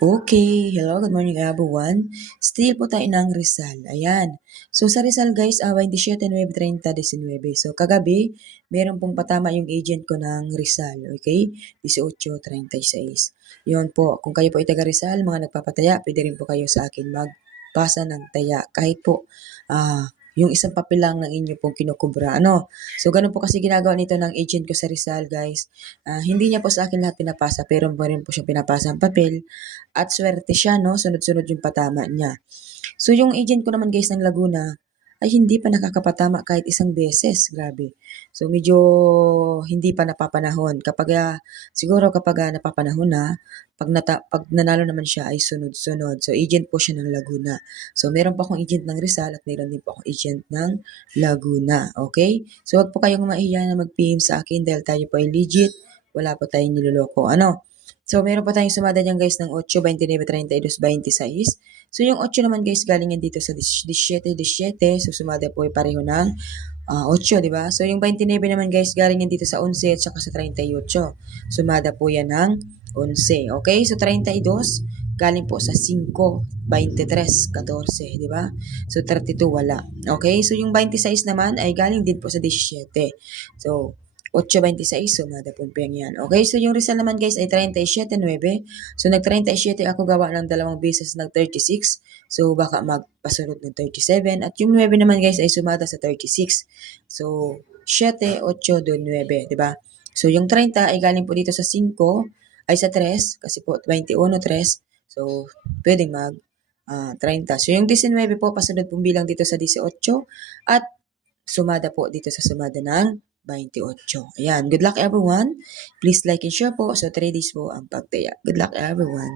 Okay, hello, good morning everyone. Still po tayo ng Rizal. Ayan. So sa Rizal guys, 27/9/30/19. So kagabi, meron pong patama yung agent ko ng Rizal, okay? 18:36. Yun po, kung kayo po ay taga Rizal, mga nagpapataya, pwede rin po kayo sa akin magpasa ng taya. Kahit po, yung isang papel lang ng inyo pong kinukubra. Ano? So ganun po kasi ginagawa nito ng agent ko sa Rizal guys. Hindi niya po sa akin lahat pinapasa, pero meron po siyang pinapasa ang papel at swerte siya 'no, sunod-sunod yung patama niya. So yung agent ko naman guys ng Laguna ay hindi pa nakakapatama kahit isang beses, grabe. So medyo hindi pa napapanahon siguro kapag napapanahon na, 'pag nanalo naman siya ay sunod-sunod. So agent po siya ng Laguna. So meron pa akong agent ng Rizal at meron din po akong agent ng Laguna, okay? So wag po kayong mahiya na mag-PM sa akin dahil tayo po ay legit, wala po tayong niloloko, ano? So, meron pa tayong sumada diyan guys ng 8, 29, 32, 26. So, yung 8 naman guys galing yan dito sa 17, 17. So, sumada po ay pareho ng 8, di ba? So, yung 29 naman guys galing yan dito sa 11 at saka sa 38. Sumada po yan ng 11. Okay? So, 32 galing po sa 5, 23, 14, di ba? So, 32 wala. Okay? So, yung 26 naman ay galing din po sa 17. So, 8.26, sumada po yan. Okay, so yung Rizal naman guys ay 37.9. So nag-37 ako gawa ng dalawang beses nag-36. So baka magpasunod ng 37. At yung 9 naman guys ay sumada sa 36. So 7, 8, 2, 9, di ba? So yung 30 ay galing po dito sa 5, ay sa 3, kasi po 21, 3. So pwedeng mag 30. So yung 19 po, pasunod pong bilang dito sa 18 at sumada po dito sa sumada ng 28. Ayan. Good luck everyone. Please like and share po. So 3 days po ang pagtaya. Good luck everyone.